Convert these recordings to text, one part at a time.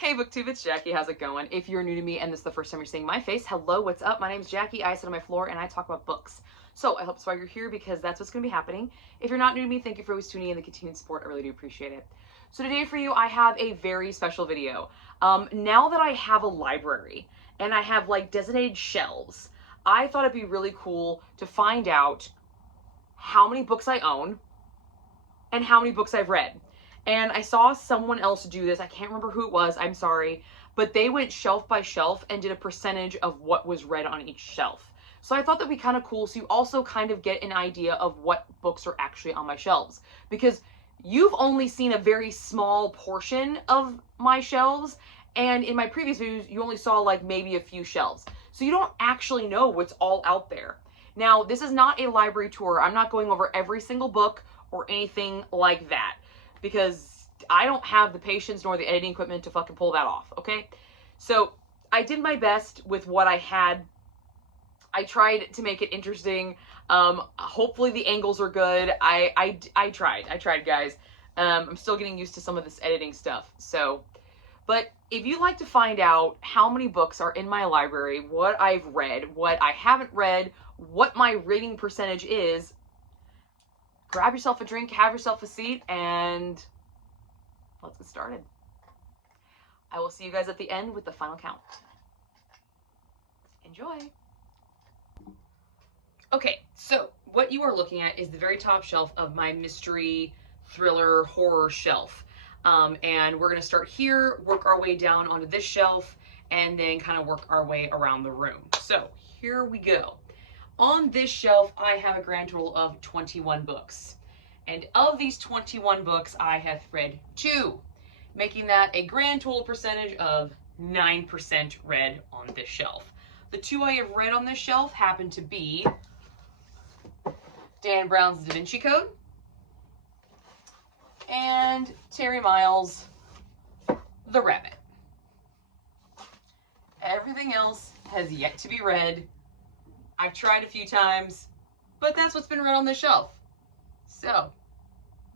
Hey BookTube, it's Jackie. How's it going? If you're new to me and this is the first time you're seeing my face, hello, what's up? My name's Jackie. I sit on my floor and I talk about books. So I hope that's why you're here, because that's what's going to be happening. If you're not new to me, thank you for always tuning in and the continued support. I really do appreciate it. So today for you, I have a very special video. Now that I have a library and I have like designated shelves, I thought it'd be really cool to find out how many books I own and how many books I've read. And I saw someone else do this. I can't remember who it was. I'm sorry. But they went shelf by shelf and did a percentage of what was read on each shelf. So I thought that'd be kind of cool. So you also kind of get an idea of what books are actually on my shelves. Because you've only seen a very small portion of my shelves. And in my previous videos, you only saw like maybe a few shelves. So you don't actually know what's all out there. Now, this is not a library tour. I'm not going over every single book or anything like that, because I don't have the patience nor the editing equipment to fucking pull that off, okay? So I did my best with what I had. I tried to make it interesting. Hopefully the angles are good. I tried, guys. I'm still getting used to some of this editing stuff. So, but if you'd like to find out how many books are in my library, what I've read, what I haven't read, what my reading percentage is, grab yourself a drink, have yourself a seat, and let's get started. I will see you guys at the end with the final count. Enjoy. Okay, so what you are looking at is the very top shelf of my mystery, thriller, horror shelf. And we're going to start here, work our way down onto this shelf, and then kind of work our way around the room. So here we go. On this shelf, I have a grand total of 21 books. And of these 21 books, I have read 2, making that a grand total percentage of 9% read on this shelf. The 2 I have read on this shelf happen to be Dan Brown's Da Vinci Code and Terry Miles' The Rabbit. Everything else has yet to be read. I've tried a few times, but that's what's been read on this shelf. So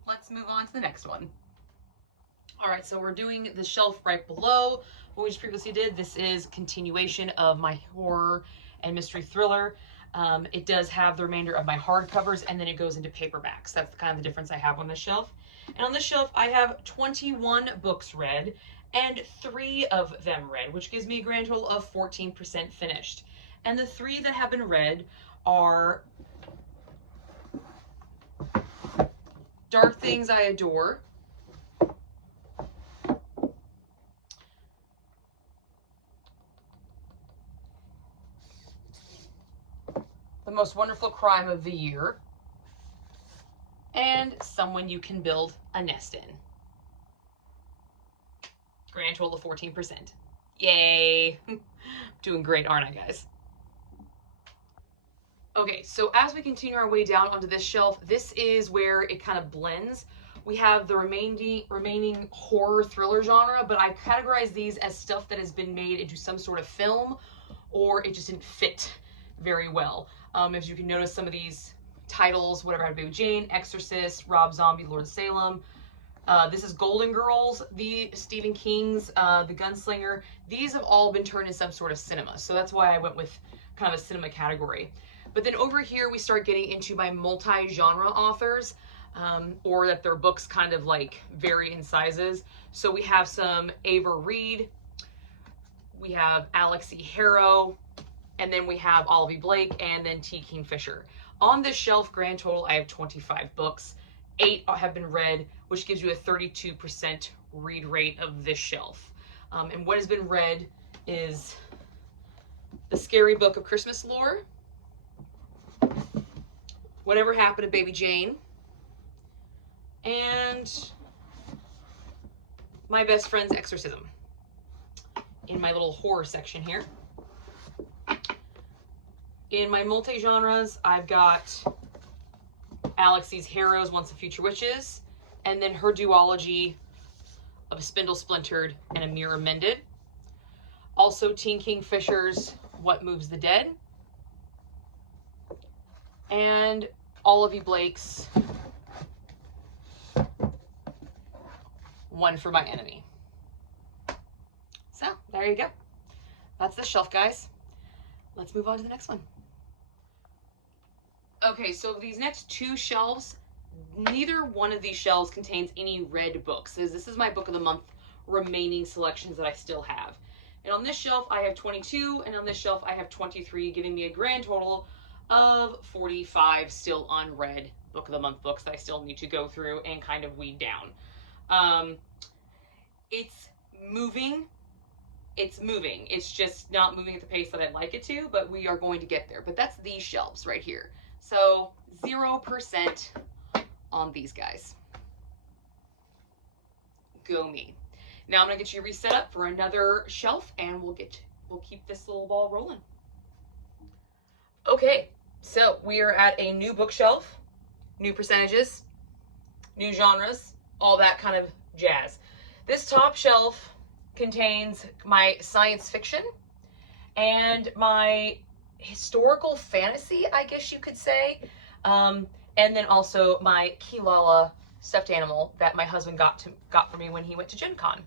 let's move on to the next one. All right, so we're doing the shelf right below what we just previously did. This is continuation of my horror and mystery thriller. It does have the remainder of my hardcovers, and then it goes into paperbacks. That's kind of the difference I have on this shelf. And on this shelf, I have 21 books read and 3 of them read, which gives me a grand total of 14% finished. And the 3 that have been read are Dark Things I Adore, The Most Wonderful Crime of the Year, and Someone You Can Build a Nest In. Grand total of 14%. Yay! Doing great, aren't I, guys? Okay, so as we continue our way down onto this shelf, this is where it kind of blends. We have the remaining horror thriller genre, but I categorize these as stuff that has been made into some sort of film, or it just didn't fit very well. As you can notice, some of these titles, Whatever Happened to Baby Jane, Exorcist, Rob Zombie, Lord of Salem. This is Golden Girls, the Stephen King's The Gunslinger. These have all been turned into some sort of cinema, so that's why I went with kind of a cinema category. But then over here, we start getting into my multi-genre authors, or that their books kind of like vary in sizes. So we have some Ava Reed, we have Alex E. Harrow, and then we have Olivia Blake, and then T. Kingfisher. On this shelf, grand total, I have 25 books. 8 have been read, which gives you a 32% read rate of this shelf. And what has been read is The Scary Book of Christmas Lore, Whatever Happened to Baby Jane, and My Best Friend's Exorcism in my little horror section here. In my multi-genres, I've got Alex E. Harrow's Once and Future Witches, and then her duology of Spindle Splintered and A Mirror Mended. Also T. Kingfisher's What Moves the Dead, and Olivia Blake's One for My Enemy. there you go. That's this shelf, guys. Let's move on to the next one. Okay, so these next two shelves, neither one of these shelves contains any read books. This is my book of the month remaining selections that I still have. And on this shelf, I have 22, and on this shelf, I have 23, giving me a grand total of 45 still unread book of the month books that I still need to go through and kind of weed down. It's moving. It's moving. It's just not moving at the pace that I'd like it to, but we are going to get there. But that's these shelves right here. So 0% on these guys. Go me. Now I'm gonna get you reset up for another shelf, and we'll keep this little ball rolling. Okay, so we are at a new bookshelf, new percentages, new genres, all that kind of jazz. This top shelf contains my science fiction and my historical fantasy, I guess you could say, and then also my Kilala stuffed animal that my husband got for me when he went to Gen Con.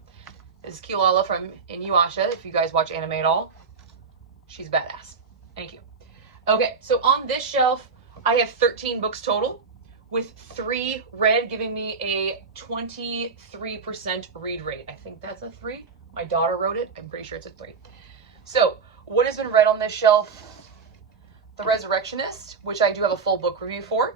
This is Kilala from Inuyasha, if you guys watch anime at all. She's badass. Thank you. Okay, so on this shelf, I have 13 books total, with 3 read, giving me a 23% read rate. I think that's a 3. My daughter wrote it. I'm pretty sure it's a 3. So, what has been read on this shelf? The Resurrectionist, which I do have a full book review for.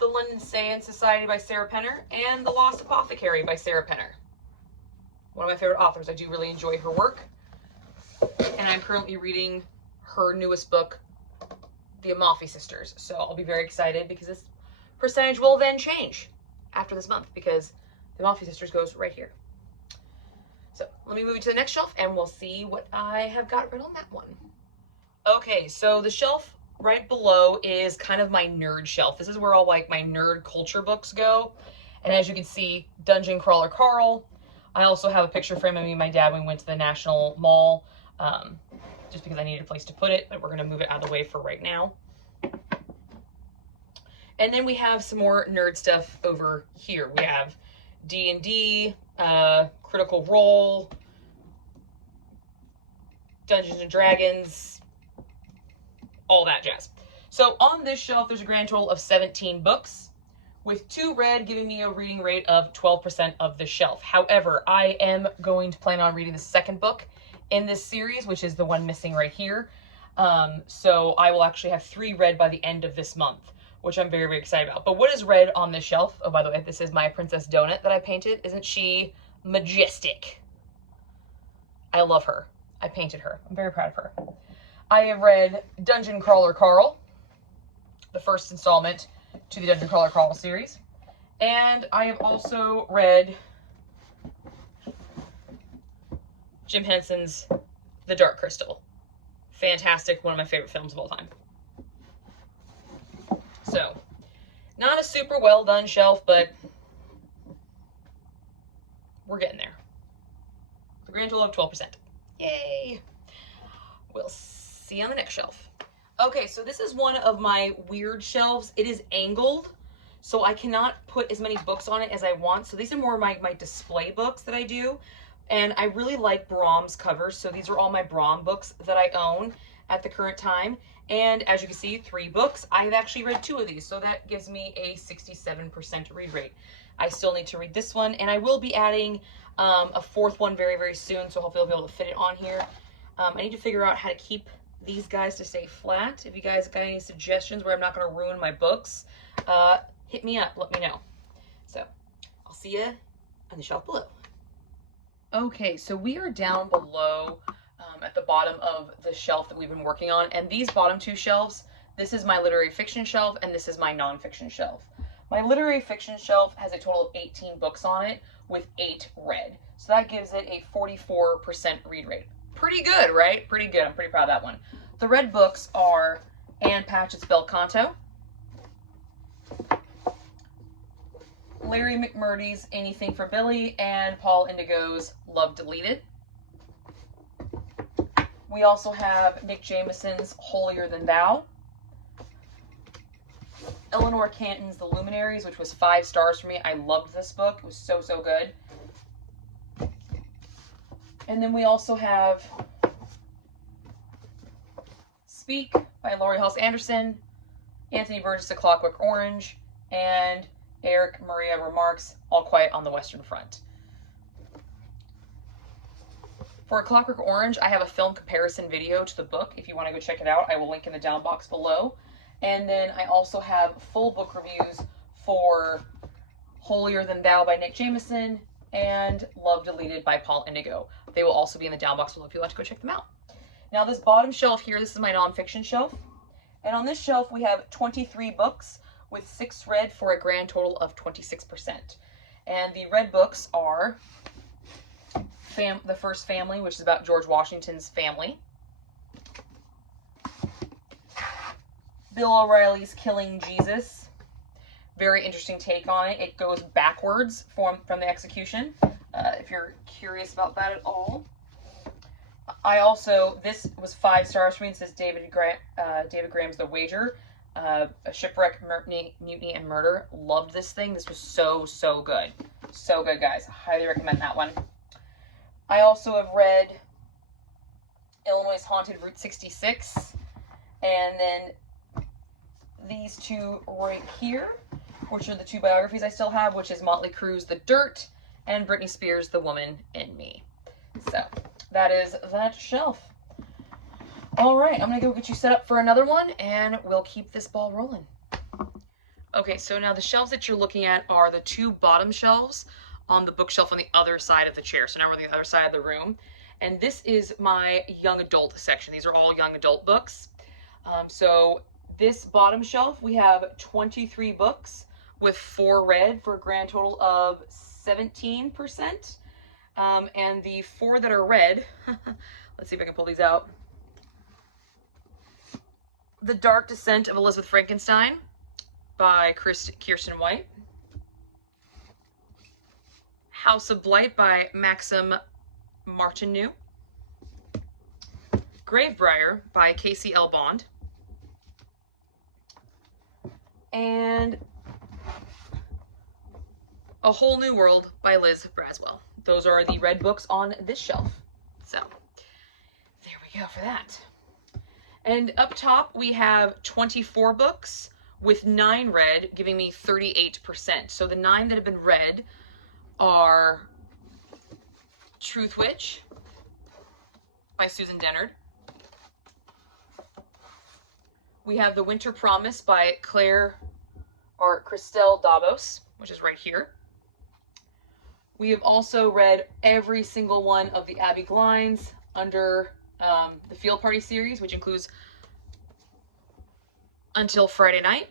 The London Sand Society by Sarah Penner, and The Lost Apothecary by Sarah Penner. One of my favorite authors. I do really enjoy her work. And I'm currently reading her newest book, The Amalfi Sisters. So I'll be very excited because this percentage will then change after this month because The Amalfi Sisters goes right here. So let me move you to the next shelf and we'll see what I have got right on that one. Okay, so the shelf right below is kind of my nerd shelf. This is where all like my nerd culture books go. And as you can see, Dungeon Crawler Carl. I also have a picture frame of me and my dad when we went to the National Mall, just because I needed a place to put it, but we're going to move it out of the way for right now. And then we have some more nerd stuff over here. We have D&D, Critical Role, Dungeons and Dragons, all that jazz. So on this shelf, there's a grand total of 17 books, with 2 read, giving me a reading rate of 12% of the shelf. However, I am going to plan on reading the second book in this series, which is the one missing right here. So I will actually have 3 read by the end of this month, which I'm very, very excited about. But what is read on this shelf? Oh, by the way, this is my Princess Donut that I painted. Isn't she majestic? I love her. I painted her. I'm very proud of her. I have read Dungeon Crawler Carl, the first installment to the Dungeon Crawler Carl series. And I have also read Jim Henson's The Dark Crystal. Fantastic, one of my favorite films of all time. So, not a super well done shelf, but we're getting there. The grand total of 12%. Yay! We'll see you on the next shelf. Okay, so this is one of my weird shelves. It is angled, so I cannot put as many books on it as I want. So these are more my display books that I do. And I really like Brahms covers, so these are all my Brahms books that I own at the current time. And as you can see, 3 books. I've actually read 2 of these, so that gives me a 67% read rate. I still need to read this one, and I will be adding a 4th one very, very soon, so hopefully I'll be able to fit it on here. I need to figure out how to keep these guys to stay flat. If you guys got any suggestions where I'm not going to ruin my books, hit me up, let me know. So I'll see you on the shelf below. Okay, so we are down below at the bottom of the shelf that we've been working on, and these bottom 2 shelves, this is my literary fiction shelf and this is my nonfiction shelf. My literary fiction shelf has a total of 18 books on it with 8 read, so that gives it a 44% read rate. Pretty good, right? Pretty good. I'm pretty proud of that one. The read books are Ann Patchett's Bel Canto, Larry McMurtry's Anything for Billy, and Paul Indigo's Love Deleted. We also have Nick Jamison's Holier Than Thou, Eleanor Canton's The Luminaries, which was 5 stars for me. I loved this book. It was so, so good. And then we also have Speak by Laurie Halse Anderson, Anthony Burgess' A Clockwork Orange, and Eric Maria Remarque's All Quiet on the Western Front. For A Clockwork Orange, I have a film comparison video to the book. If you want to go check it out, I will link in the down box below. And then I also have full book reviews for Holier Than Thou by Nick Jameson and Love Deleted by Paul Indigo. They will also be in the down box below if you'd like to go check them out. Now this bottom shelf here, this is my nonfiction shelf. And on this shelf we have 23 books with 6 read for a grand total of 26%. And the read books are The First Family, which is about George Washington's family. Bill O'Reilly's Killing Jesus. Very interesting take on it. It goes backwards from the execution, if you're curious about that at all. This was 5 stars for me. This is David Graham's The Wager, A Shipwreck, Mutiny, and Murder. Loved this thing. This was so, so good. So good, guys. Highly recommend that one. I also have read Illinois' Haunted Route 66, and then these 2 right here, which are the 2 biographies I still have, which is Motley Crue's The Dirt and Britney Spears' The Woman in Me. So that is that shelf. All right, I'm gonna go get you set up for another one and we'll keep this ball rolling. Okay, so now the shelves that you're looking at are the 2 bottom shelves on the bookshelf on the other side of the chair. So now we're on the other side of the room. And this is my young adult section. These are all young adult books. So this bottom shelf, we have 23 books with 4 read for a grand total of 17%. And the 4 that are read, let's see if I can pull these out. The Dark Descent of Elizabeth Frankenstein by Kirsten White. House of Blight by Maxim Martineau. Gravebriar by Casey L. Bond. And A Whole New World by Liz Braswell. Those are the read books on this shelf. So there we go for that. And up top we have 24 books with 9 read, giving me 38%. So the 9 that have been read are Truth Witch by Susan Dennard. We have The Winter Promise by Christelle Davos, which is right here. We have also read every single one of the Abby Glines under the Field Party series, which includes Until Friday Night,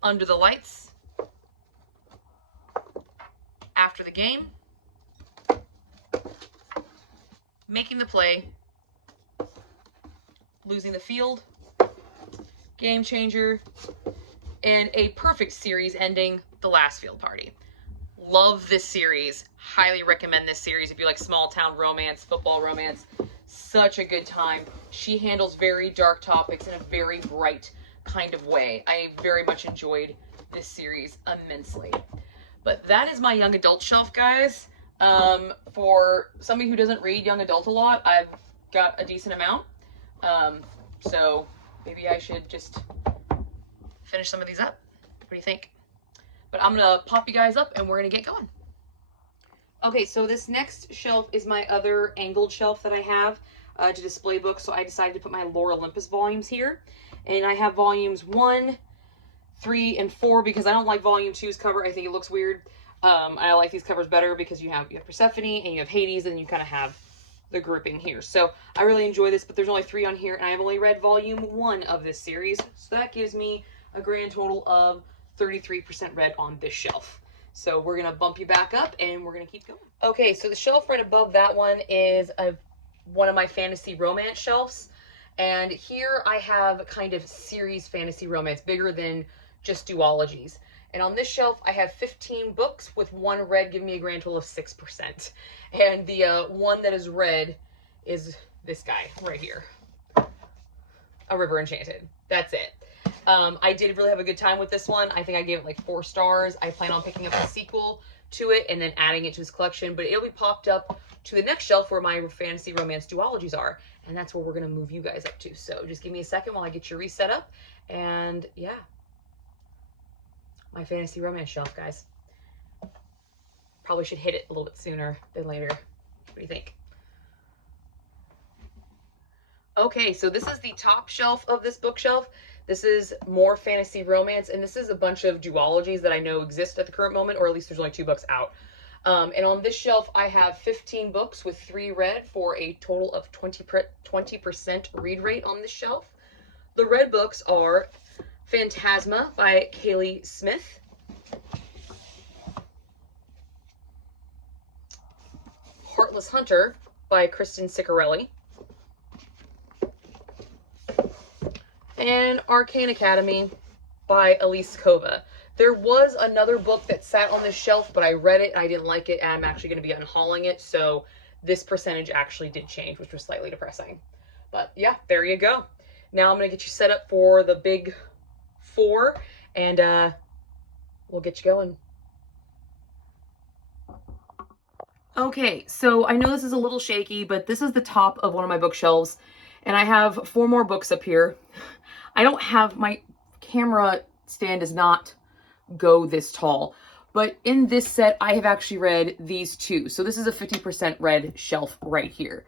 Under the Lights, After the Game, Making the Play, Losing the Field, Game Changer, and a perfect series ending, The Last Field Party. Love this series. Highly recommend this series if you like small town romance, football romance. Such a good time. She handles very dark topics in a very bright kind of way. I very much enjoyed this series immensely. But that is my young adult shelf, guys. For somebody who doesn't read young adult a lot, I've got a decent amount. So maybe I should just finish some of these up. What do you think? But I'm gonna pop you guys up and we're gonna get going. Okay, so this next shelf is my other angled shelf that I have to display books. So I decided to put my Lore Olympus volumes here. And I have volumes 1, 3, and 4 because I don't like volume 2's cover. I think it looks weird. I like these covers better because you have Persephone and you have Hades and you kind of have the grouping here. So I really enjoy this, but there's only 3 on here and I have only read volume 1 of this series. So that gives me a grand total of 33% read on this shelf. So we're going to bump you back up and we're going to keep going. Okay, so the shelf right above that one is one of my fantasy romance shelves. And here I have kind of series fantasy romance, bigger than just duologies. And on this shelf, I have 15 books with 1 read, giving me a grand total of 6%. And the one that is read is this guy right here. A River Enchanted. That's it. I did really have a good time with this one. I think I gave it like 4 stars. I plan on picking up the sequel to it and then adding it to his collection, but it'll be popped up to the next shelf where my fantasy romance duologies are, and that's where we're going to move you guys up to. So just give me a second while I get your reset up, and yeah, my fantasy romance shelf, guys. Probably should hit it a little bit sooner than later. What do you think? Okay, so this is the top shelf of this bookshelf. This is more fantasy romance, and this is a bunch of duologies that I know exist at the current moment, or at least there's only 2 books out. And on this shelf, I have 15 books with 3 read for a total of 20% read rate on this shelf. The read books are Phantasma by Kaylee Smith, Heartless Hunter by Kristen Ciccarelli, and Arcane Academy by Elise Kova. There was another book that sat on this shelf, but I read it and I didn't like it, and I'm actually going to be unhauling it, so this percentage actually did change, which was slightly depressing. But yeah, there you go. Now I'm going to get you set up for the big 4, and we'll get you going. Okay, so I know this is a little shaky, but this is the top of one of my bookshelves, and I have 4 more books up here. I don't have, my camera stand does not go this tall, but in this set, I have actually read these 2. So this is a 50% read shelf right here.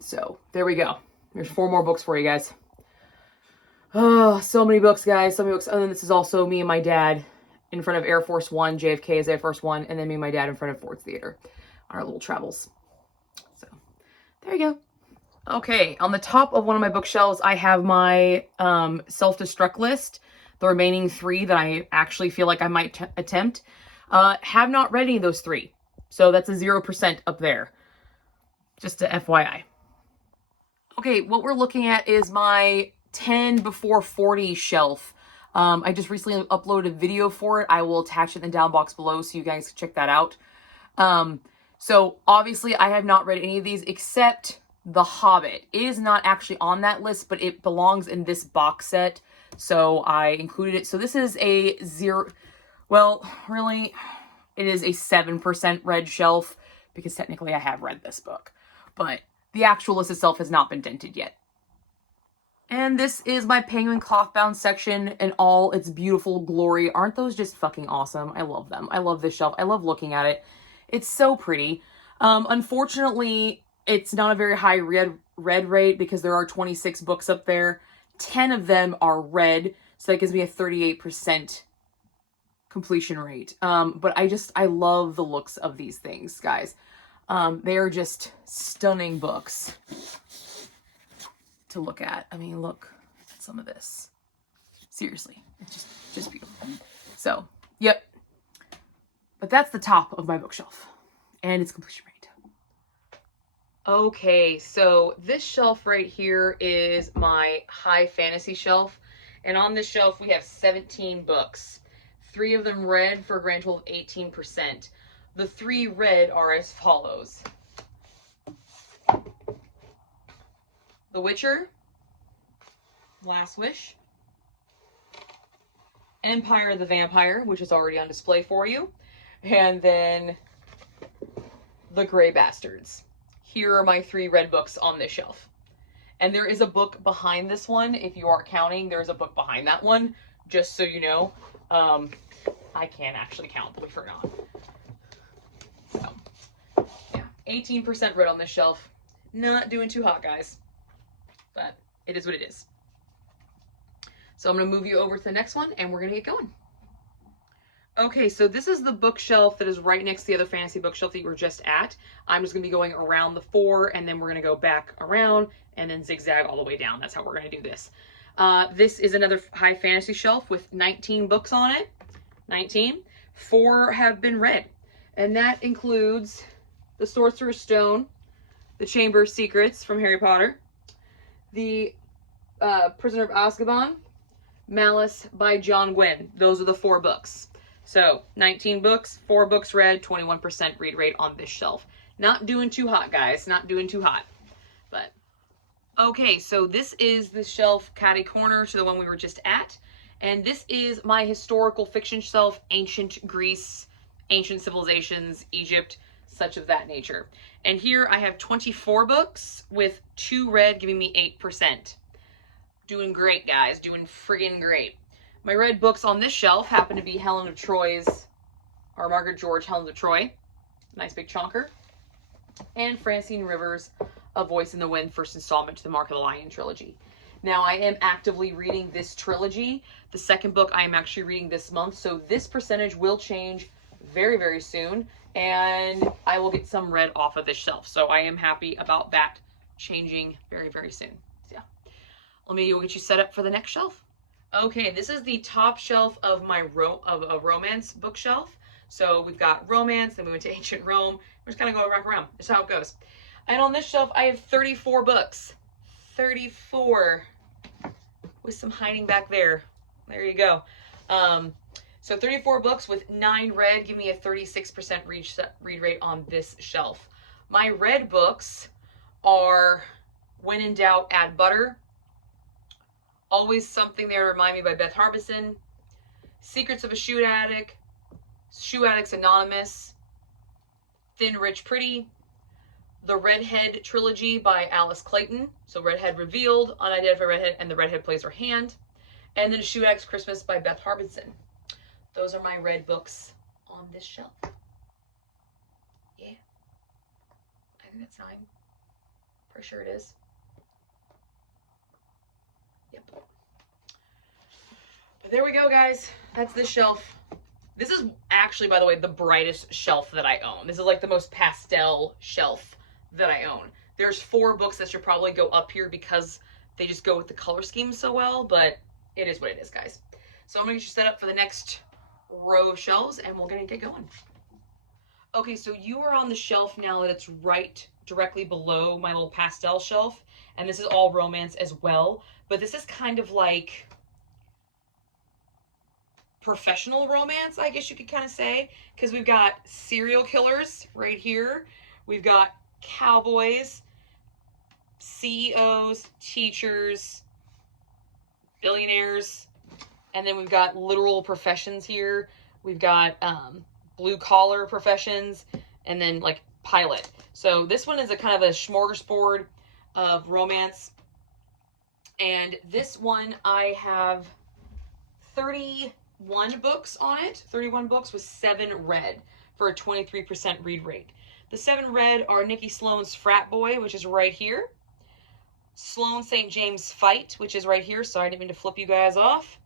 So there we go. There's 4 more books for you guys. Oh, so many books, guys. So many books. And then this is also me and my dad in front of Air Force One. JFK is Air Force One. And then me and my dad in front of Ford's Theater on our little travels. So there you go. Okay, on the top of one of my bookshelves, I have my self-destruct list. The remaining 3 that I actually feel like I might attempt. Have not read any of those 3. So that's a 0% up there. Just a FYI. Okay, what we're looking at is my 10 before 40 shelf. I just recently uploaded a video for it. I will attach it in the down box below so you guys can check that out. So obviously I have not read any of these except The Hobbit. It is not actually on that list, but it belongs in this box set. So I included it. So this is a 0, well, really, it is a 7% read shelf because technically I have read this book, but the actual list itself has not been dented yet. And this is my Penguin cloth-bound section in all its beautiful glory. Aren't those just fucking awesome? I love them. I love this shelf. I love looking at it. It's so pretty. Unfortunately, it's not a very high read rate because there are 26 books up there. 10 of them are read, so that gives me a 38% completion rate. But I love the looks of these things, guys. They are just stunning books to look at. I mean, look at some of this. Seriously, it's just beautiful. So, yep. But that's the top of my bookshelf, and it's completion rate. Okay, so this shelf right here is my high fantasy shelf, and on this shelf we have 17 books. 3 of them read for a grand total of 18%. The 3 read are as follows: The Witcher, Last Wish, Empire the Vampire, which is already on display for you, and then The Grey Bastards. Here are my 3 read books on this shelf. And there is a book behind this one. If you aren't counting, there's a book behind that one, just so you know. I can't actually count, believe it or not. So, yeah, 18% read on this shelf. Not doing too hot, guys. But it is what it is. So I'm going to move you over to the next one, and we're going to get going. Okay, so this is the bookshelf that is right next to the other fantasy bookshelf that you were just at. I'm just going to be going around the 4, and then we're going to go back around, and then zigzag all the way down. That's how we're going to do this. This is another high fantasy shelf with 19 books on it. 19. 4 have been read. And that includes The Sorcerer's Stone, The Chamber of Secrets from Harry Potter, The Prisoner of Azkaban, Malice by John Gwynne. Those are the 4 books. So 19 books, 4 books read, 21% read rate on this shelf. Not doing too hot, guys. Not doing too hot. But Okay, so this is the shelf catty corner to the one we were just at. And this is my historical fiction shelf, ancient Greece, ancient civilizations, Egypt, such of that nature. And here I have 24 books with 2 red giving me 8%. Doing great, guys, doing friggin' great. My red books on this shelf happen to be Helen of Troy's, or Margaret George, Helen of Troy. Nice big chonker. And Francine Rivers, A Voice in the Wind, first installment to the Mark of the Lion trilogy. Now, I am actively reading this trilogy. The second book I am actually reading this month, so this percentage will change very, very soon, and I will get some red off of this shelf. So I am happy about that changing very, very soon. So, yeah. Let me get you set up for the next shelf. Okay, this is the top shelf of my romance bookshelf. So we've got romance, then we went to ancient Rome. We're just kind of going wrap around. That's how it goes. And on this shelf, I have 34 books. 34. With some hiding back there. There you go. So 34 books with 9 red. Give me a 36% read rate on this shelf. My red books are When in Doubt, Add Butter. Always Something There to Remind Me by Beth Harbison. Secrets of a Shoe Addict. Shoe Addicts Anonymous. Thin, Rich, Pretty. The Redhead Trilogy by Alice Clayton. So Redhead Revealed, Unidentified Redhead, and The Redhead Plays Her Hand. And then Shoe Addicts Christmas by Beth Harbison. Those are my red books on this shelf. Yeah. I think that's 9. Pretty sure it is. Yep. But there we go, guys. That's this shelf. This is actually, by the way, the brightest shelf that I own. This is like the most pastel shelf that I own. There's 4 books that should probably go up here because they just go with the color scheme so well, but it is what it is, guys. So I'm gonna get you set up for the next row of shelves and we're gonna get going. Okay, so you are on the shelf now that it's right directly below my little pastel shelf, and this is all romance as well, but this is kind of like professional romance, I guess you could kind of say, because we've got serial killers right here. We've got cowboys, CEOs, teachers, billionaires, and then we've got literal professions here. We've got blue collar professions, and then like pilot. So this one is a kind of a smorgasbord of romance. And this one I have 31 books on it. 31 books with 7 red for a 23% read rate. The 7 red are Nikki Sloane's Frat Boy, which is right here. Sloane St. James Fight, which is right here. Sorry, I didn't mean to flip you guys off.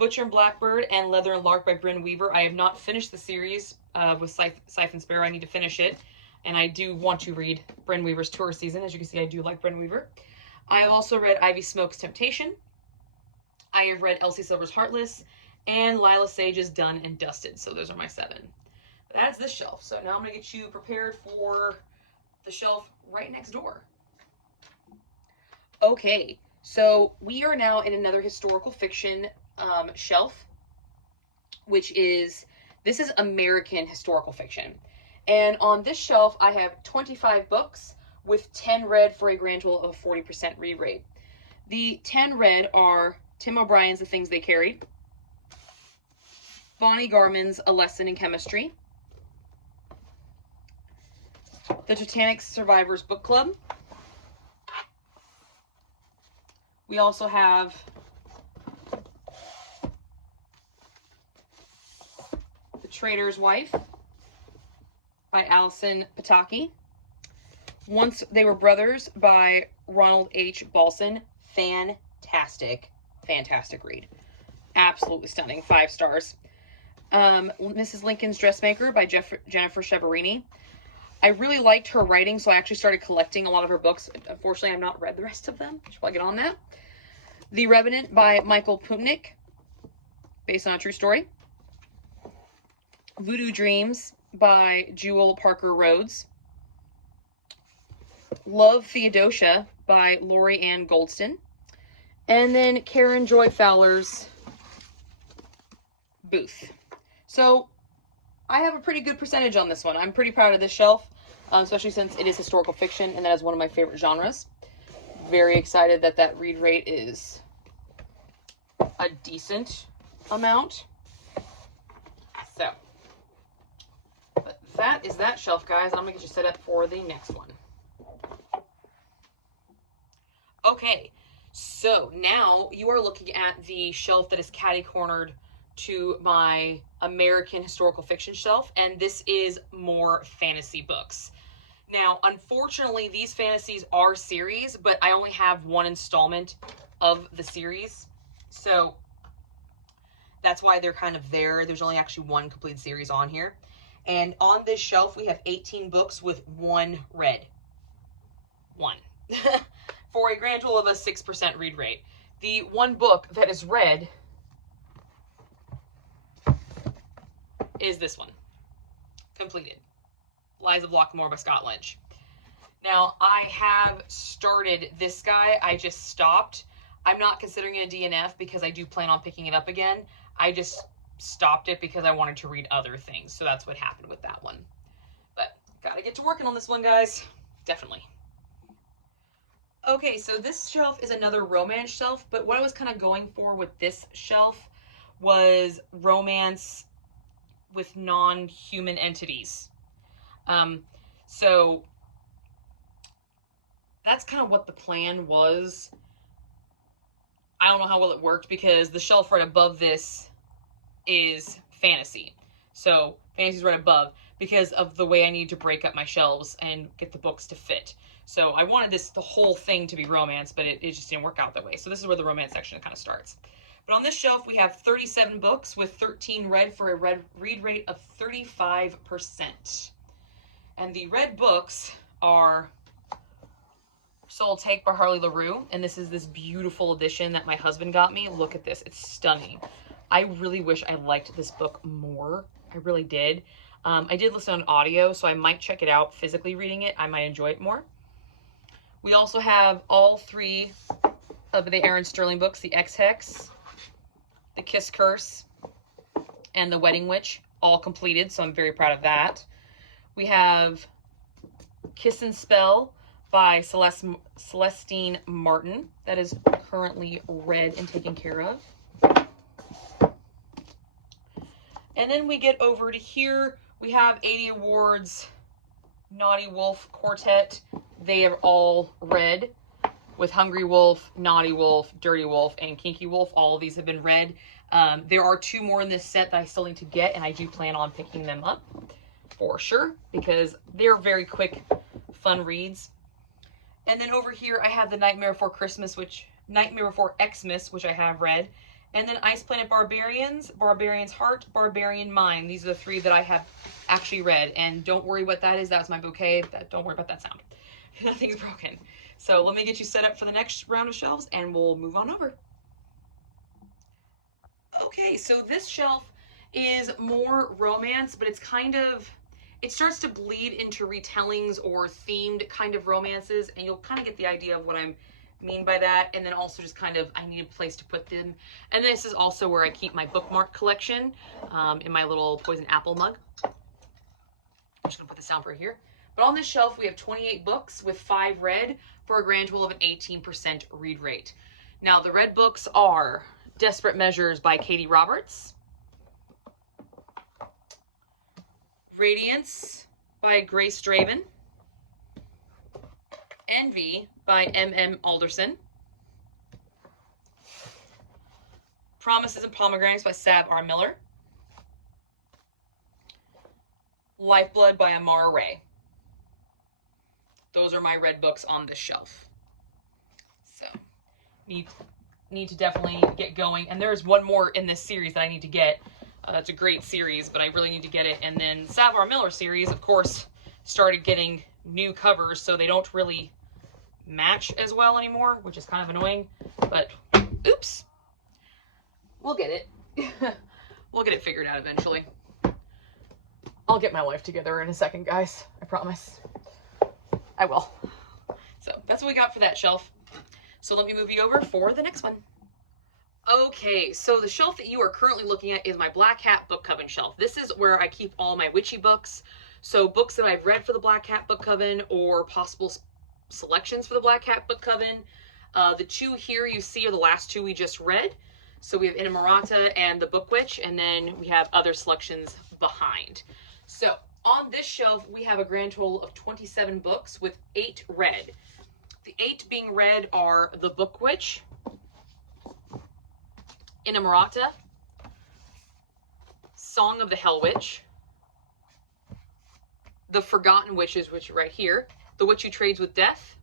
Butcher and Blackbird and Leather and Lark by Bryn Weaver. I have not finished the series with Scythe and Sparrow. I need to finish it. And I do want to read Bryn Weaver's Tour Season. As you can see, I do like Bryn Weaver. I have also read Ivy Smoke's Temptation. I have read Elsie Silver's Heartless. And Lila Sage's Done and Dusted. So those are my 7. That's this shelf. So now I'm going to get you prepared for the shelf right next door. Okay, so we are now in another historical fiction shelf, which is, this is American historical fiction. And on this shelf, I have 25 books with 10 red for a grand total of 40% read rate. The 10 red are Tim O'Brien's The Things They Carried, Bonnie Garman's A Lesson in Chemistry, The Titanic Survivors Book Club. We also have The Trader's Wife by Allison Pataki. Once They Were Brothers by Ronald H. Balson. Fantastic, fantastic read. Absolutely stunning. 5 stars. Mrs. Lincoln's Dressmaker by Jennifer Cheverini. I really liked her writing, so I actually started collecting a lot of her books. Unfortunately, I've not read the rest of them. Should probably get on that. The Revenant by Michael Pumnick, based on a true story. Voodoo Dreams by Jewel Parker Rhodes. Love Theodosia by Lori Ann Goldston. And then Karen Joy Fowler's Booth. So I have a pretty good percentage on this one. I'm pretty proud of this shelf, especially since it is historical fiction, and that is one of my favorite genres. very excited that that read rate is a decent amount. So, but that is that shelf, guys. I'm gonna get you set up for the next one. Okay, so now you are looking at the shelf that is catty-cornered to my American historical fiction shelf, and this is more fantasy books. Now, unfortunately, these fantasies are series, but I only have one installment of the series, so that's why they're kind of there. There's only actually one complete series on here. And on this shelf, we have 18 books with one read. One. For a grand total of a 6% read rate. The one book that is read is this one. Completed. Lies of Lockmore by Scott Lynch. Now, I have started this guy. I just stopped. I'm not considering it a DNF because I do plan on picking it up again. I just stopped it because I wanted to read other things. So that's what happened with that one. But gotta get to working on this one, guys. Definitely. Okay, so this shelf is another romance shelf, but what I was kind of going for with this shelf was romance with non-human entities. So that's kind of what the plan was. I don't know how well it worked because the shelf right above this is fantasy. So fantasy's right above because of the way I need to break up my shelves and get the books to fit. So I wanted the whole thing to be romance, but it just didn't work out that way. So this is where the romance section kind of starts. But on this shelf, we have 37 books with 13 read for a read rate of 35%. And the read books are Soul Take by Harley LaRue. And this is this beautiful edition that my husband got me. Look at this. It's stunning. I really wish I liked this book more. I really did. I did listen on audio, so I might check it out physically reading it. I might enjoy it more. We also have all three of the Aaron Sterling books, the X-Hex, the Kiss Curse, and the Wedding Witch, all completed, so I'm very proud of that. We have Kiss and Spell by Celestine Martin. That is currently read and taken care of. And then we get over to here. We have 80 Awards Naughty Wolf Quartet. They are all read with Hungry Wolf, Naughty Wolf, Dirty Wolf, and Kinky Wolf. All of these have been read. There are 2 more in this set that I still need to get, and I do plan on picking them up for sure because they're very quick, fun reads. And then over here, I have the Nightmare Before Xmas, which I have read. And then Ice Planet Barbarians, Barbarian's Heart, Barbarian Mind. These are the 3 that I have actually read. And don't worry what that is. That's my bouquet. Don't worry about that sound. Nothing's broken. So let me get you set up for the next round of shelves and we'll move on over. Okay, so this shelf is more romance, but it's kind of, it starts to bleed into retellings or themed kind of romances, and you'll kind of get the idea of what I mean by that. And then also just kind of, I need a place to put them. And this is also where I keep my bookmark collection in my little poison apple mug. I'm just gonna put this down for here. But on this shelf, we have 28 books with 5 read for a grand total of an 18% read rate. Now, the read books are Desperate Measures by Katie Roberts, Radiance by Grace Draven, Envy by M.M. Alderson, Promises and Pomegranates by Sav R. Miller, Lifeblood by Amara Ray. Those are my read books on this shelf. So, need to definitely get going. And there's one more in this series that I need to get. It's a great series, but I really need to get it. And then Sav R. Miller series, of course, started getting new covers, so they don't really match as well anymore, which is kind of annoying. But, oops. We'll get it. We'll get it figured out eventually. I'll get my life together in a second, guys. I promise. I will. So that's what we got for that shelf. So let me move you over for the next one. Okay, so the shelf that you are currently looking at is my Black Hat Book Coven shelf. This is where I keep all my witchy books. So books that I've read for the Black Hat Book Coven or possible selections for the Black Hat Book Coven. The two here you see are the last two we just read. So we have Inamorata and the Book Witch, and then we have other selections behind. So on this shelf, we have a grand total of 27 books with 8 read. The 8 being read are The Book Witch, Inamorata, Song of the Hell Witch, The Forgotten Witches, which are right here, The Witch Who Trades with Death,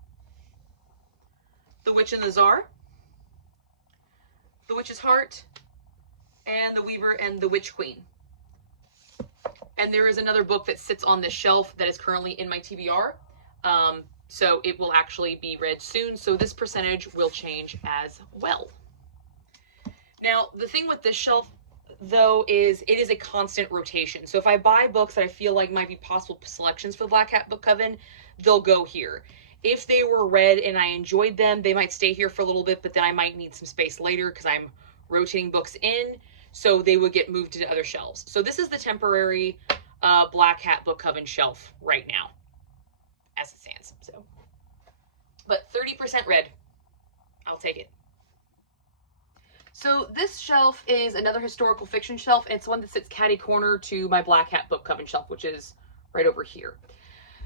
The Witch and the Czar, The Witch's Heart, and The Weaver and the Witch Queen. And there is another book that sits on this shelf that is currently in my TBR. So it will actually be read soon. So this percentage will change as well. Now, the thing with this shelf, though, is it is a constant rotation. So if I buy books that I feel like might be possible selections for the Black Hat Book Coven, they'll go here. If they were read and I enjoyed them, they might stay here for a little bit, but then I might need some space later because I'm rotating books in, so they would get moved to other shelves. So this is the temporary Black Hat Book Coven shelf right now, as it stands. So, but 30% read, I'll take it. So this shelf is another historical fiction shelf, and it's one that sits catty corner to my Black Hat Book Coven shelf, which is right over here.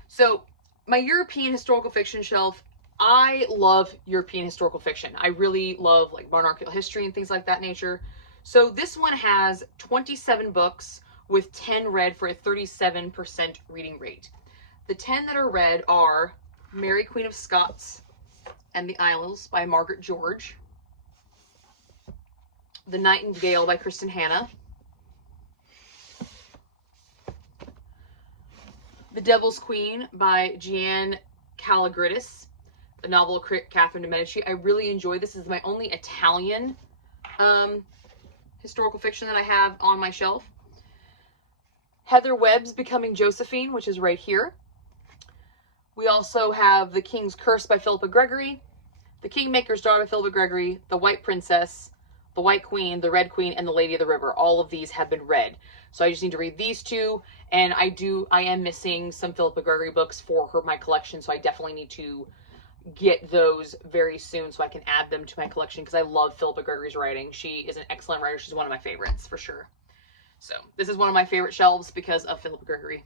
So my European historical fiction shelf, I love European historical fiction. I really love like monarchical history and things like that nature. So this one has 27 books with 10 read for a 37% reading rate. The 10 that are read are Mary Queen of Scots and the Isles by Margaret George, The Nightingale by Kristen Hanna, The Devil's Queen by Jeanne Calogridis, the novel of Catherine de Medici. I really enjoy this. This is my only Italian historical fiction that I have on my shelf. Heather Webb's Becoming Josephine, which is right here. We also have The King's Curse by Philippa Gregory, The Kingmaker's Daughter by Philippa Gregory, The White Princess, The White Queen, The Red Queen, and The Lady of the River. All of these have been read. So I just need to read these two, and I am missing some Philippa Gregory books for my collection, so I definitely need to get those very soon so I can add them to my collection because I love Philippa Gregory's writing. She is an excellent writer. She's one of my favorites for sure. So this is one of my favorite shelves because of Philippa Gregory.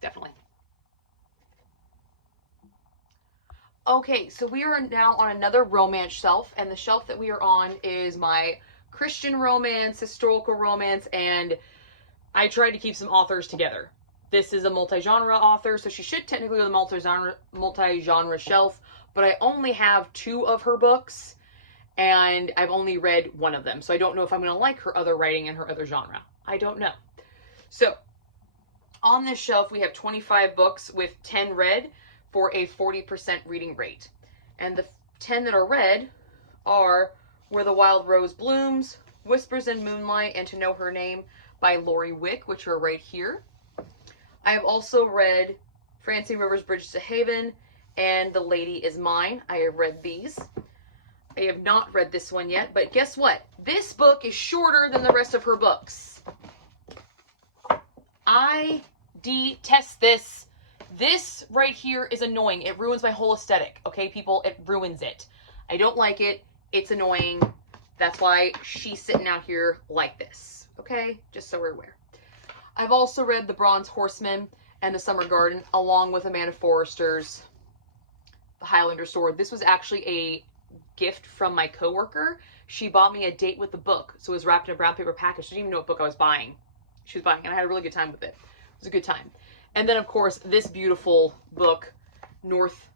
Definitely. Okay, so we are now on another romance shelf, and the shelf that we are on is my Christian romance, historical romance, and I tried to keep some authors together. This is a multi-genre author, so she should technically go to the multi-genre shelf, but I only have 2 of her books, and I've only read 1 of them, so I don't know if I'm going to like her other writing and her other genre. I don't know. So, on this shelf, we have 25 books with 10 read for a 40% reading rate. And the 10 that are read are Where the Wild Rose Blooms, Whispers in Moonlight, and To Know Her Name by Lori Wick, which are right here. I have also read Francine Rivers' Bridges to Haven and The Lady Is Mine. I have read these. I have not read this one yet, but guess what? This book is shorter than the rest of her books. I detest this. This right here is annoying. It ruins my whole aesthetic. Okay, people? It ruins it. I don't like it. It's annoying. That's why she's sitting out here like this. Okay? Just so we're aware. I've also read The Bronze Horseman and The Summer Garden, along with Amanda Forrester's The Highlander Sword. This was actually a gift from my coworker. She bought me A Date with the Book. So it was wrapped in a brown paper package. She didn't even know what book I was buying. She was buying, and I had a really good time with it. It was a good time. And then, of course, this beautiful book, North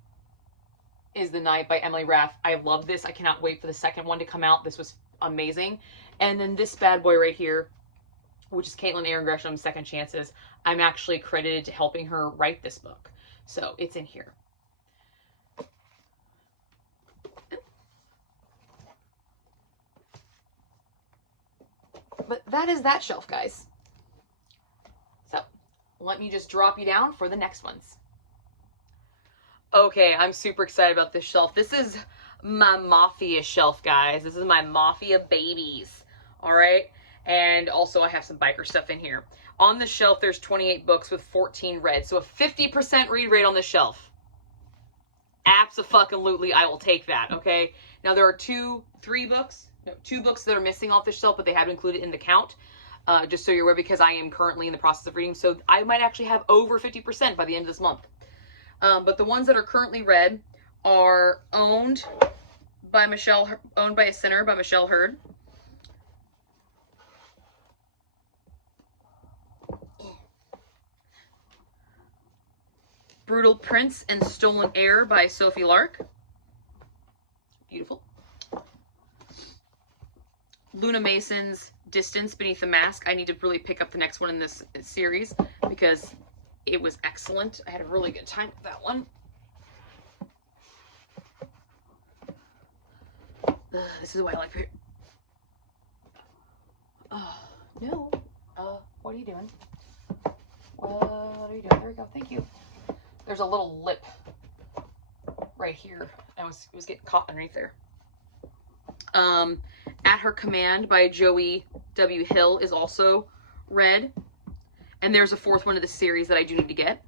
is the Night by Emily Raff. I love this. I cannot wait for the second one to come out. This was amazing. And then this bad boy right here, which is Caitlin Aaron Gresham's Second Chances. I'm actually credited to helping her write this book. So it's in here. But that is that shelf, guys. So let me just drop you down for the next ones. Okay, I'm super excited about this shelf. This is my Mafia shelf, guys. This is my Mafia babies. All right. And also I have some biker stuff in here. On the shelf, there's 28 books with 14 read. So a 50% read rate on the shelf. Abso-fucking-lutely, I will take that, okay? Now, there are two books that are missing off this shelf, but they have included in the count, just so you're aware, because I am currently in the process of reading, so I might actually have over 50% by the end of this month. But the ones that are currently read are Owned by a Sinner by Michelle Hurd. Brutal Prince and Stolen Heir by Sophie Lark. Beautiful. Luna Mason's Distance Beneath the Mask. I need to really pick up the next one in this series because it was excellent. I had a really good time with that one. This is why I like it. No. What are you doing? What are you doing? There we go. Thank you. There's a little lip right here. It was getting caught underneath there. At Her Command by Joey W. Hill is also read. And there's a fourth one of the series that I do need to get.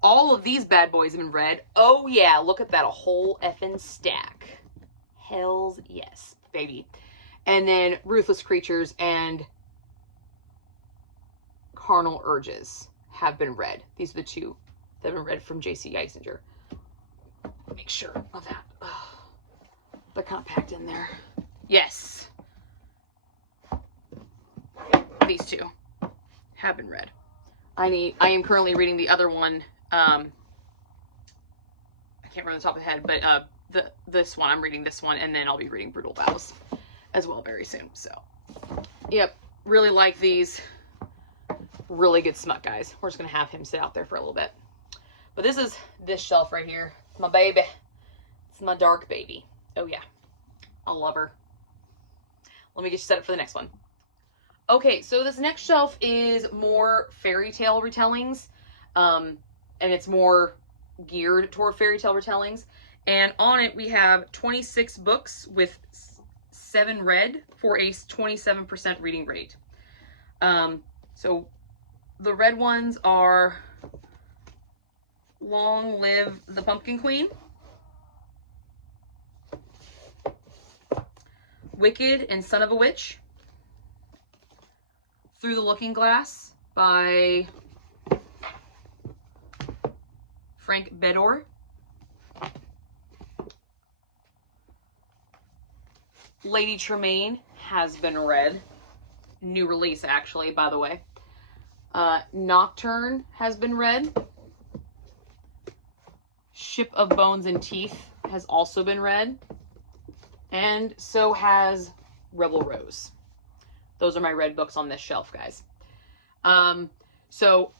All of these bad boys have been read. Oh yeah, look at that, a whole effing stack. Hells yes, baby. And then Ruthless Creatures and Carnal Urges have been read. These are the two that have been read from J.C. Eisinger. Make sure of that. They're kind of packed in there. Yes. These two have been read. I am currently reading the other one. I can't remember the top of the head, but this one, I'm reading this one, and then I'll be reading Brutal Vows as well very soon. So, yep, really like these. Really good smut, guys. We're just gonna have him sit out there for a little bit. But this is this shelf right here. It's my baby. It's my dark baby. Oh yeah, I love her. Let me get you set up for the next one. Okay, so this next shelf is more fairy tale retellings, and it's more geared toward fairy tale retellings. And on it we have 26 books with 7 read for a 27% reading rate. So the red ones are Long Live the Pumpkin Queen, Wicked and Son of a Witch, Through the Looking Glass by Frank Bedore, Lady Tremaine has been read. New release, actually, by the way. Nocturne has been read. Ship of Bones and Teeth has also been read. And so has Rebel Rose. Those are my read books on this shelf, guys. So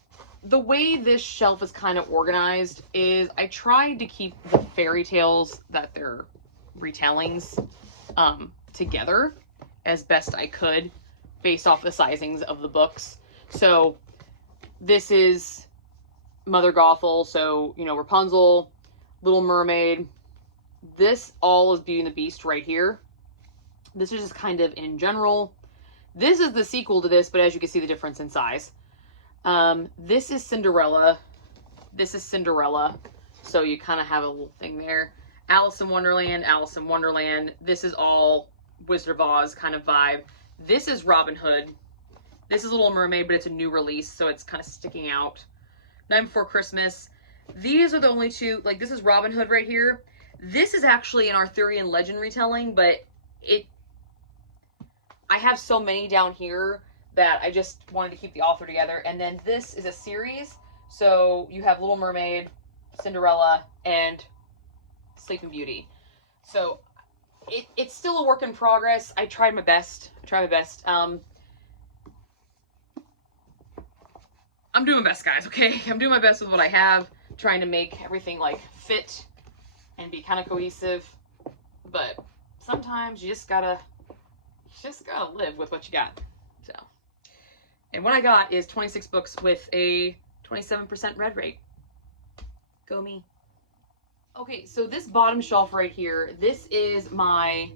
the way this shelf is kind of organized is I tried to keep the fairy tales that they're retellings together as best I could based off the sizings of the books. So this is Mother Gothel, so, you know, Rapunzel, Little Mermaid. This all is Beauty and the Beast right here. This is just kind of in general. This is the sequel to this, but as you can see the difference in size. This is Cinderella. This is Cinderella. So you kind of have a little thing there. Alice in Wonderland, Alice in Wonderland. This is all Wizard of Oz kind of vibe. This is Robin Hood. This is Little Mermaid, but it's a new release, so it's kind of sticking out. Night Before Christmas. These are the only two, like this is Robin Hood right here. This is actually an Arthurian legend retelling, but I have so many down here that I just wanted to keep the author together. And then this is a series. So you have Little Mermaid, Cinderella, and Sleeping Beauty. So it's still a work in progress. I tried my best. I'm doing my best, guys, okay? I'm doing my best with what I have, trying to make everything, like, fit and be kind of cohesive. But sometimes you just gotta live with what you got. So, and what I got is 26 books with a 27% read rate. Go me. Okay, so this bottom shelf right here, this is my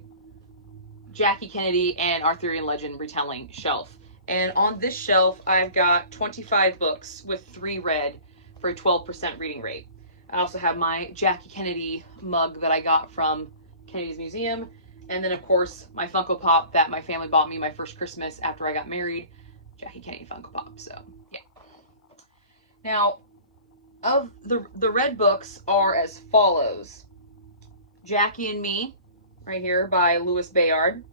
Jackie Kennedy and Arthurian Legend retelling shelf. And on this shelf, I've got 25 books with 3 read for a 12% reading rate. I also have my Jackie Kennedy mug that I got from Kennedy's Museum. And then, of course, my Funko Pop that my family bought me my first Christmas after I got married. Jackie Kennedy Funko Pop. So, yeah. Now, of the red books are as follows. Jackie and Me, right here, by Louis Bayard.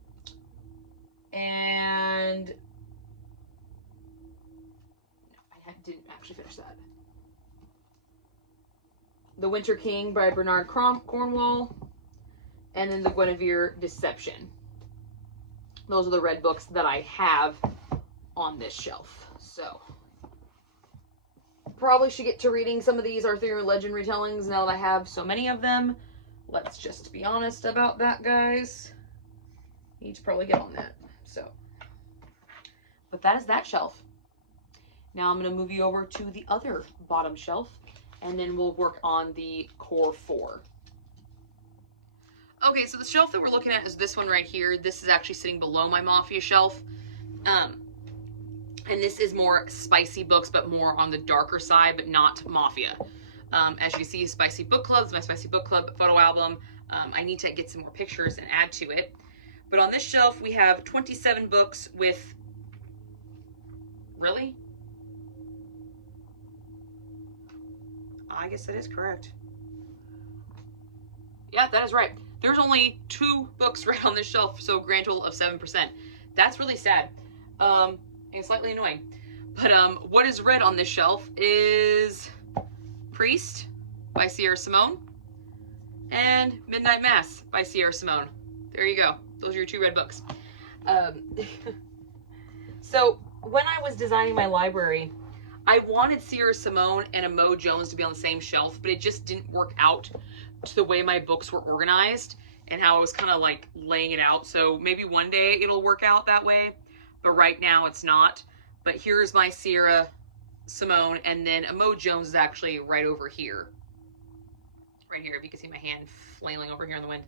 And I didn't actually finish that. The Winter King by Bernard Cornwell. And then the Guinevere Deception. Those are the red books that I have on this shelf. So, probably should get to reading some of these Arthurian legend retellings now that I have so many of them. Let's just be honest about that, guys. Need to probably get on that. So, but that is that shelf. Now I'm going to move you over to the other bottom shelf, and then we'll work on the core 4. Okay, so the shelf that we're looking at is this one right here. This is actually sitting below my Mafia shelf. And this is more spicy books, but more on the darker side, but not Mafia. As you can see, Spicy Book Club, my Spicy Book Club photo album. I need to get some more pictures and add to it. But on this shelf, we have 27 books with... Really? I guess that is correct. Yeah, that is right. There's only 2 books right on this shelf, so a grand total of 7%. That's really sad. And slightly annoying. But what is red on this shelf is Priest by Sierra Simone and Midnight Mass by Sierra Simone. There you go. Those are your 2 red books. So when I was designing my library, I wanted Sierra Simone and a Mo Jones to be on the same shelf, but it just didn't work out to the way my books were organized and how I was kind of like laying it out. So maybe one day it'll work out that way, but right now it's not. But here's my Sierra Simone, and then a Mo Jones is actually right over here. Right here, if you can see my hand flailing over here in the wind.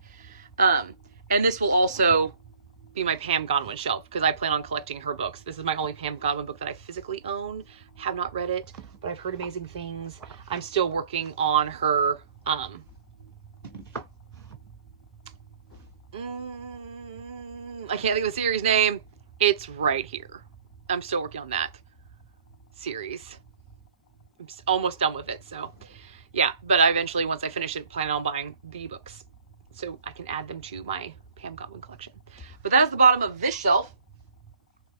And this will also be my Pam Godwin shelf, because I plan on collecting her books. This is my only Pam Godwin book that I physically own. Have not read it, but I've heard amazing things. I'm still working on her I can't think of the series name. It's right here. I'm still working on that series. I'm almost done with it, so yeah. But I eventually, once I finish it, plan on buying the books so I can add them to my Pam Godwin collection. But that is the bottom of this shelf.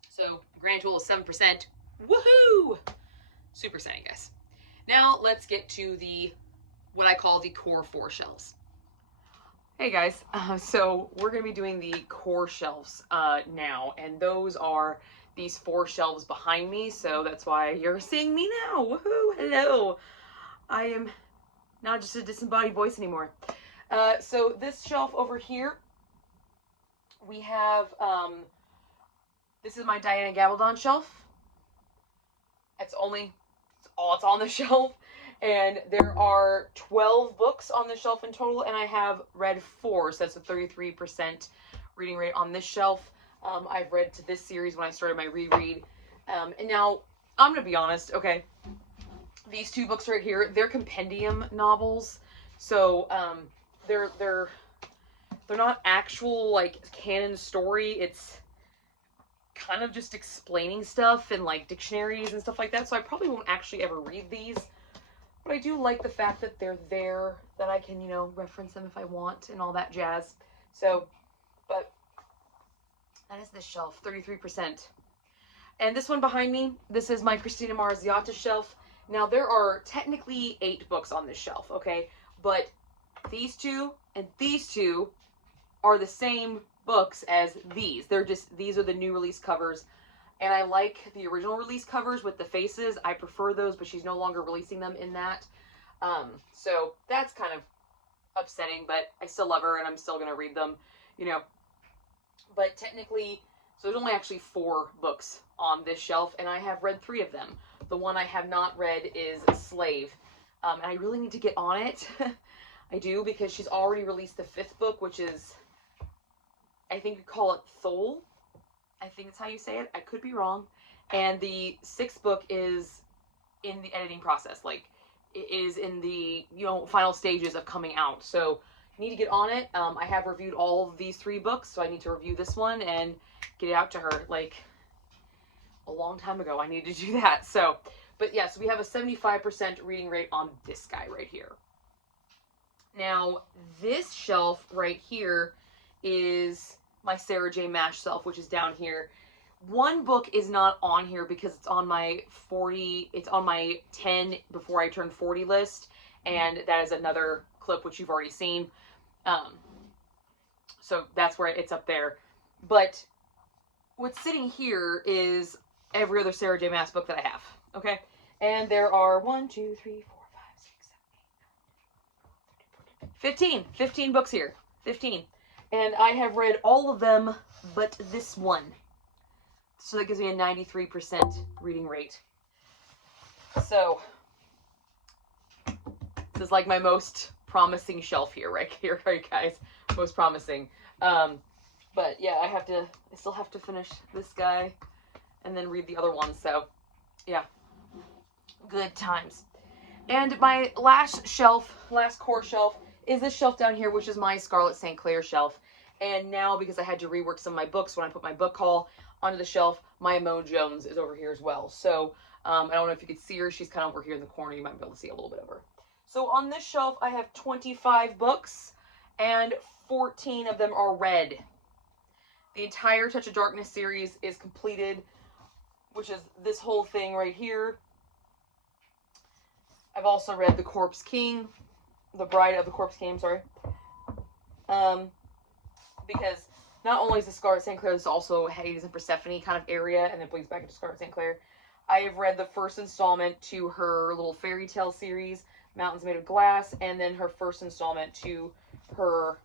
So grand total is 7%. Woohoo! Super exciting, guys. Now let's get to the what I call the core 4 shelves. Hey guys, so we're going to be doing the core shelves now, and those are these 4 shelves behind me, so that's why you're seeing me now. Woohoo! Hello! I am not just a disembodied voice anymore. So this shelf over here, we have, this is my Diana Gabaldon shelf. It's all it's on the shelf. And there are 12 books on the shelf in total, and I have read 4, so that's a 33% reading rate on this shelf. I've read to this series when I started my reread. And now, I'm going to be honest, okay, these 2 books right here, they're compendium novels, so they're not actual, like, canon story. It's kind of just explaining stuff and, like, dictionaries and stuff like that, so I probably won't actually ever read these. But I do like the fact that they're there, that I can, you know, reference them if I want and all that jazz. So, but that is this shelf, 33%. And this one behind me, this is my Christina Marziata shelf. Now, there are technically 8 books on this shelf, okay? But these 2 and these 2 are the same books as these. They're just, these are the new release covers. And I like the original release covers with the faces. I prefer those, but she's no longer releasing them in that. So that's kind of upsetting, but I still love her and I'm still going to read them, you know. But technically, so there's only actually 4 books on this shelf, and I have read 3 of them. The one I have not read is Slave. And I really need to get on it. I do, because she's already released the 5th book, which is, I think you call it Thole. I think that's how you say it. I could be wrong. And the 6th book is in the editing process. Like, it is in the, you know, final stages of coming out. So I need to get on it. I have reviewed all of these 3 books, so I need to review this one and get it out to her. Like, a long time ago, I needed to do that. So, but yeah, so we have a 75% reading rate on this guy right here. Now, this shelf right here is my Sarah J. Maas shelf, which is down here. One book is not on here because it's on my 10 before I turn 40 list, and that is another clip which you've already seen. So that's where it's up there. But what's sitting here is every other Sarah J. Maas book that I have. Okay? And there are 1, 2, 3, 4, 5, 6, 7, 8, 9, 10, 15 books here. 15. And I have read all of them but this one. So that gives me a 93% reading rate. So this is like my most promising shelf here, right guys? Most promising. But yeah, I still have to finish this guy and then read the other one. So yeah, good times. And my last core shelf is this shelf down here, which is my Scarlett St. Clair shelf. And now, because I had to rework some of my books when I put my book haul onto the shelf, my Mo Jones is over here as well. So I don't know if you could see her. She's kind of over here in the corner. You might be able to see a little bit of her. So on this shelf, I have 25 books, and 14 of them are read. The entire Touch of Darkness series is completed, which is this whole thing right here. I've also read The Corpse King, The Bride of the Corpse King, sorry. Because not only is the Scarlett St. Clair, this also Hades and Persephone kind of area, and then bleeds back into Scarlett St. Clair. I have read the first installment to her little fairy tale series, Mountains Made of Glass, and then her first installment to her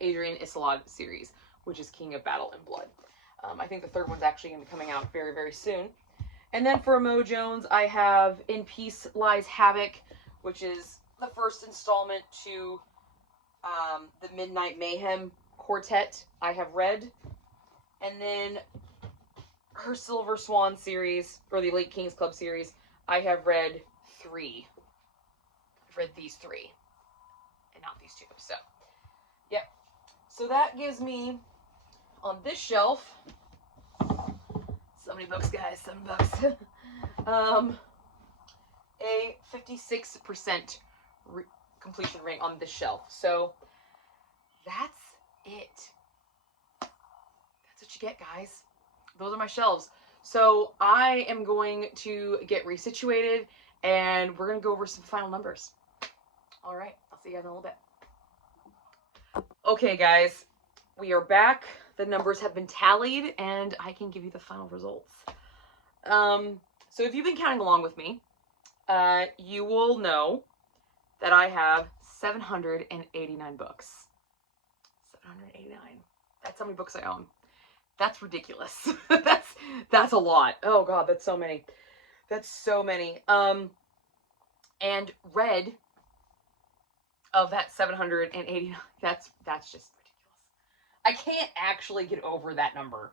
Adrian Isolde series, which is King of Battle and Blood. I think the third one's actually going to be coming out very, very soon. And then for Mo Jones, I have In Peace Lies Havoc, which is the first installment to the Midnight Mayhem Quartet I have read. And then her Silver Swan series, or the Elite Kings Club series, I have read 3. I've read these 3, and not these 2. So, yep. So that gives me, on this shelf, so many books, guys, 7 books, a 56% completion rate on this shelf. So that's it. That's what you get, guys. Those are my shelves. So I am going to get resituated, and we're going to go over some final numbers. All right. I'll see you guys in a little bit. Okay, guys. We are back. The numbers have been tallied, and I can give you the final results. So if you've been counting along with me, you will know that I have 789 books. 789. That's how many books I own. That's ridiculous. That's a lot. Oh God, that's so many. That's so many. And read of that 789, that's just ridiculous. I can't actually get over that number.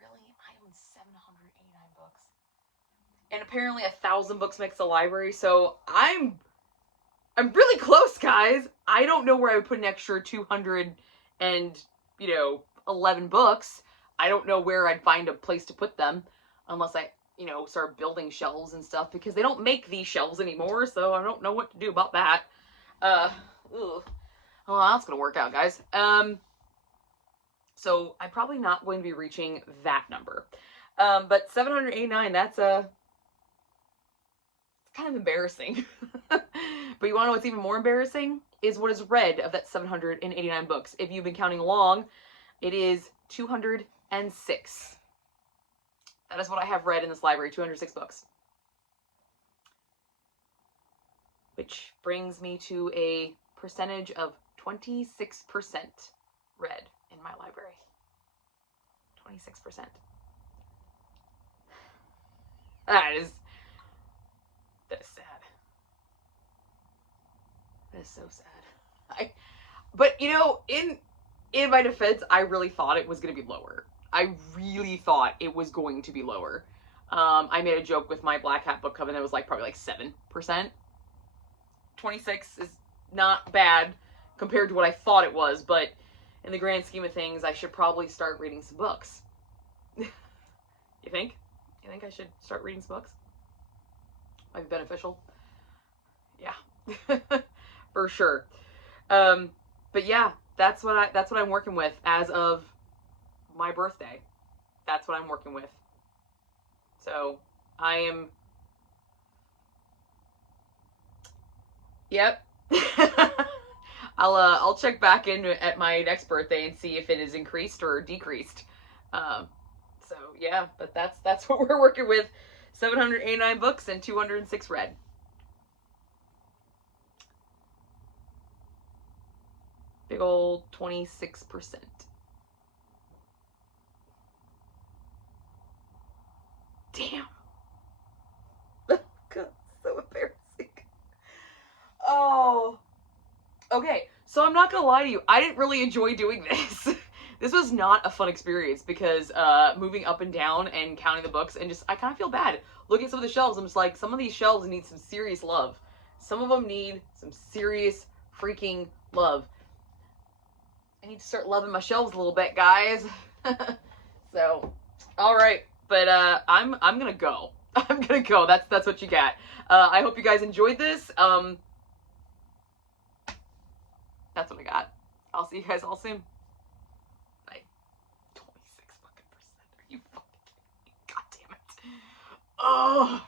Really? I own 789 books. And apparently 1,000 books makes a library, so I'm really close, guys. I don't know where I would put an extra 211 books. I don't know where I'd find a place to put them unless I, start building shelves and stuff, because they don't make these shelves anymore, so I don't know what to do about that. Well, that's gonna work out, guys. So I'm probably not going to be reaching that number. But 789, that's kind of embarrassing. But you want to know what's even more embarrassing? Is what is read of that 789 books. If you've been counting along, it is 206. That is what I have read in this library, 206 books. Which brings me to a percentage of 26% read in my library. 26%. That is sad. That is so sad. But in my defense, I really thought it was going to be lower. I really thought it was going to be lower. I made a joke with my Black Hat book club, and it was like probably like 7%. 26 is not bad compared to what I thought it was, but in the grand scheme of things, I should probably start reading some books. You think? You think I should start reading some books? Might be beneficial. Yeah, for sure. But yeah, that's what I'm working with as of my birthday. That's what I'm working with. So I am. Yep. I'll check back in at my next birthday and see if it is increased or decreased. So yeah, but that's what we're working with. 789 books and 206 read. Big old 26%. Damn. God, so embarrassing. Oh. Okay, so I'm not gonna lie to you. I didn't really enjoy doing this. This was not a fun experience because moving up and down and counting the books and just, I kind of feel bad. Looking at some of the shelves, I'm just like, some of these shelves need some serious love. Some of them need some serious freaking love. I need to start loving my shelves a little bit, guys. So, all right, but I'm gonna go. I'm gonna go. That's what you got. I hope you guys enjoyed this. That's what I got. I'll see you guys all soon. Bye. 26 fucking %. Are you fucking kidding me? God damn it. Oh.